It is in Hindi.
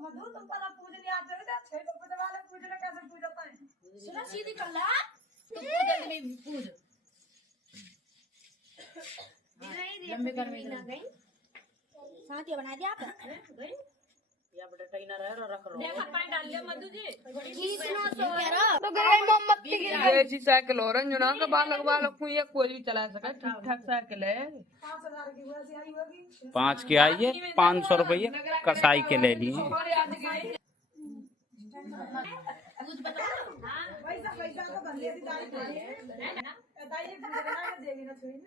मधु तुम पहला पूजने आते हो छह पूजने वाले पूजने कैसे पूजता है सुना सीधी कर ला तुम पूजन में पूज लंबे कर में गई साथ बना दिया आप गई या बड़ा ट्रेनर है रख रो देखा पानी डाल ले मधु जी कितना सो तो गए मोमबत्ती की ऐसी साइकिल हो रही ना का बालक बालक को ये कोई भी चला सके ठीक ठाक साइकिल है 5000 की वैसे आई होगी 5 की आई है 500 रुपये का साइकिल ले ली पैसा तो धन ले दी दाई है ना दाई देगी ना छोड़ी